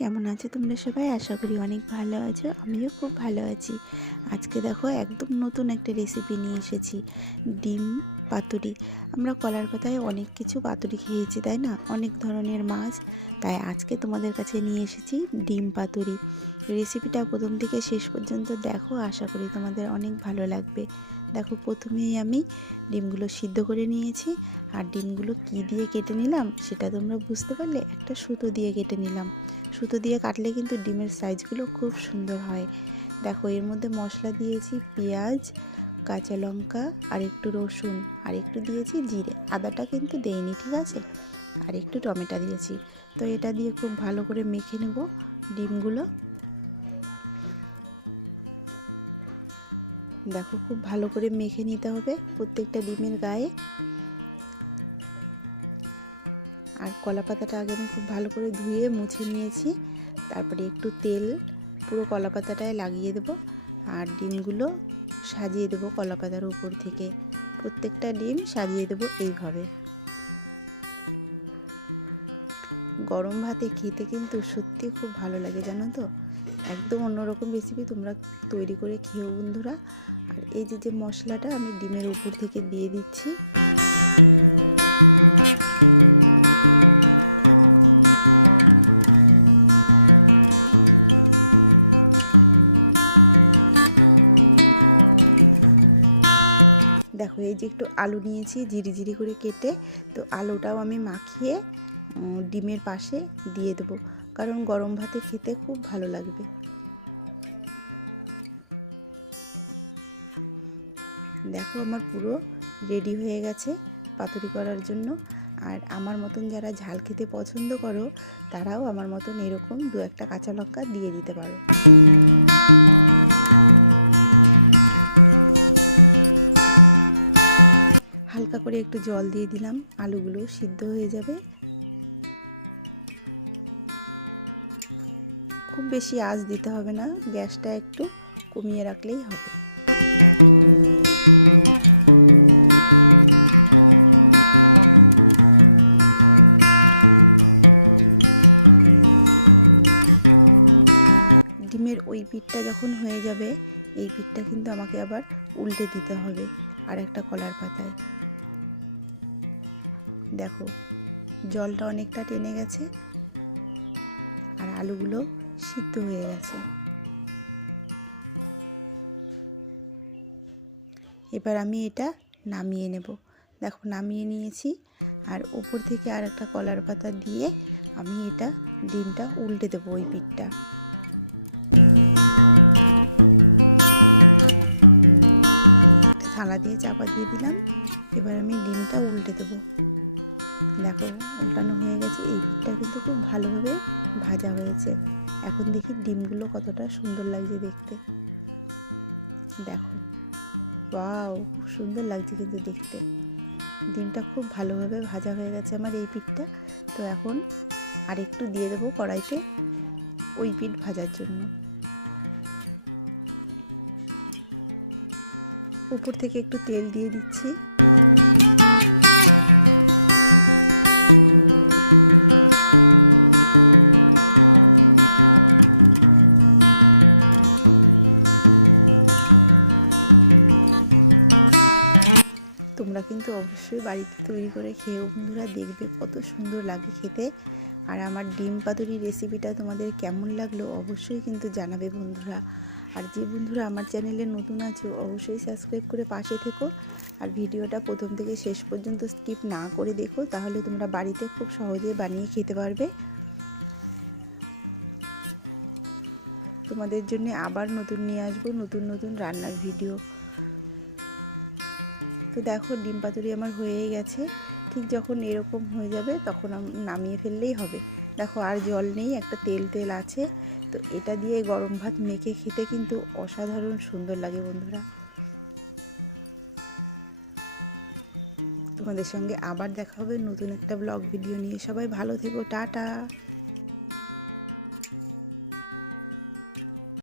কেমন আছো তোমরা সবাই? আশা করি অনেক ভালো আছো। আমিও খুব ভালো আছি। আজকে দেখো একদম নতুন একটা রেসিপি নিয়ে এসেছি, ডিম পাতুরি। আমরা কলার পাতায় অনেক কিছু পাতুরি খেয়েছি, তাই না? অনেক ধরনের মাছ। তাই আজকে তোমাদের কাছে নিয়ে এসেছি ডিম পাতুরি। রেসিপিটা প্রথম থেকে শেষ পর্যন্ত দেখো, আশা করি তোমাদের অনেক ভালো লাগবে। দেখো, প্রথমেই আমি ডিমগুলো সিদ্ধ করে নিয়েছি। আর ডিমগুলো কী দিয়ে কেটে নিলাম সেটা তোমরা বুঝতে পারলে, একটা সুতো দিয়ে কেটে নিলাম। সুতো দিয়ে কাটলে কিন্তু ডিমের সাইজগুলো খুব সুন্দর হয়। দেখো, এর মধ্যে মশলা দিয়েছি পেঁয়াজ, কাঁচা লঙ্কা, আর একটু রসুন, আর একটু দিয়েছি জিরে। আদাটা কিন্তু দেইনি, ঠিক আছে? আর একটু টমেটো দিয়েছি। তো এটা দিয়ে খুব ভালো করে মেখে নেব ডিমগুলো। দেখো, খুব ভালো করে মেখে নিতে হবে প্রত্যেকটা ডিমের গায়ে। আর কলা পাতাটা আগে আমি খুব ভালো করে ধুয়ে মুছে নিয়েছি। তারপরে একটু তেল পুরো কলা পাতাটায় লাগিয়ে দেবো। আর ডিমগুলো সাজিয়ে দেবো কলা পাতার উপর থেকে। প্রত্যেকটা ডিম সাজিয়ে দেবো এইভাবে। গরম ভাতে খেতে কিন্তু সত্যি খুব ভালো লাগে, জানো তো? একদম অন্যরকম রেসিপি, তোমরা তৈরি করে খেও বন্ধুরা। আর এই যে মশলাটা আমি ডিমের উপর থেকে দিয়ে দিচ্ছি। দেখো, এই যে একটু আলু নিয়েছি ঝিরি ঝিরি করে কেটে, তো আলুটাও আমি মাখিয়ে ডিমের পাশে দিয়ে দেবো, কারণ গরম ভাতে খেতে খুব ভালো লাগবে। দেখো, আমার পুরো রেডি হয়ে গেছে পাতুরি করার জন্য। আর আমার মতন যারা ঝাল খেতে পছন্দ করো, তারাও আমার মতন এরকম 2-1টা কাঁচা লঙ্কা দিয়ে দিতে পারো। হালকা করে একটু জল দিয়ে দিলাম, আলুগুলো সিদ্ধ হয়ে যাবে। খুব বেশি আঁচ দিতে হবে না, গ্যাসটা একটু কমিয়ে রাখলেই হবে। ডিমের ওই পিঠটা যখন হয়ে যাবে, এই পিঠটা কিন্তু আমাকে আবার উল্টে দিতে হবে আর একটা কলার পাতায়। দেখো, জলটা অনেকটা টেনে গেছে আর আলুগুলো সিদ্ধ হয়ে গেছে। এবার আমি এটা নামিয়ে নেব। দেখো, নামিয়ে নিয়েছি। আর উপর থেকে আর একটা কলার পাতা দিয়ে আমি এটা ডিমটা উল্টে দেবো ওই পিঠটা। থালা দিয়ে চাপা দিয়ে দিলাম। এবার আমি ডিমটা উল্টে দেবো। দেখো, উল্টানো হয়ে গেছে। এই পিঠটা কিন্তু খুব ভালোভাবে ভাজা হয়েছে। এখন দেখি ডিমগুলো কতটা সুন্দর লাগছে দেখতে। দেখো, ওয়াও, খুব সুন্দর লাগছে কিন্তু দেখতে। ডিমটা খুব ভালোভাবে ভাজা হয়ে গেছে আমার এই পিঠটা। তো এখন আরেকটু দিয়ে দেবো কড়াইতে ওই পিঠ ভাজার জন্য। উপর থেকে একটু তেল দিয়ে দিচ্ছি। তোমরা কিন্তু অবশ্যই বাড়িতে তৈরি করে খেয়েও বন্ধুরা, দেখবে কত সুন্দর লাগে খেতে। আর আমার ডিম পাতুরি রেসিপিটা তোমাদের কেমন লাগলো অবশ্যই কিন্তু জানাবে বন্ধুরা। আর যে বন্ধুরা আমার চ্যানেলে নতুন আছো, অবশ্যই সাবস্ক্রাইব করে পাশে থেকো। আর ভিডিওটা প্রথম থেকে শেষ পর্যন্ত স্কিপ না করে দেখো, তাহলে তোমরা বাড়িতে খুব সহজে বানিয়ে খেতে পারবে। তোমাদের জন্য আবার নতুন নিয়ে আসবো নতুন নতুন রান্নার ভিডিও। তো দেখো, ডিম পাতুরি আমার হয়েই গেছে। ঠিক যখন এরকম হয়ে যাবে তখন নামিয়ে ফেললেই হবে। দেখো, আর জল নেই, একটা তেল তেল আছে। তো এটা দিয়ে গরম ভাত মেখে খেতে কিন্তু অসাধারণ সুন্দর লাগে বন্ধুরা। তোমাদের সঙ্গে আবার দেখা হবে নতুন একটা ব্লগ ভিডিও নিয়ে। সবাই ভালো থেকো, টাটা।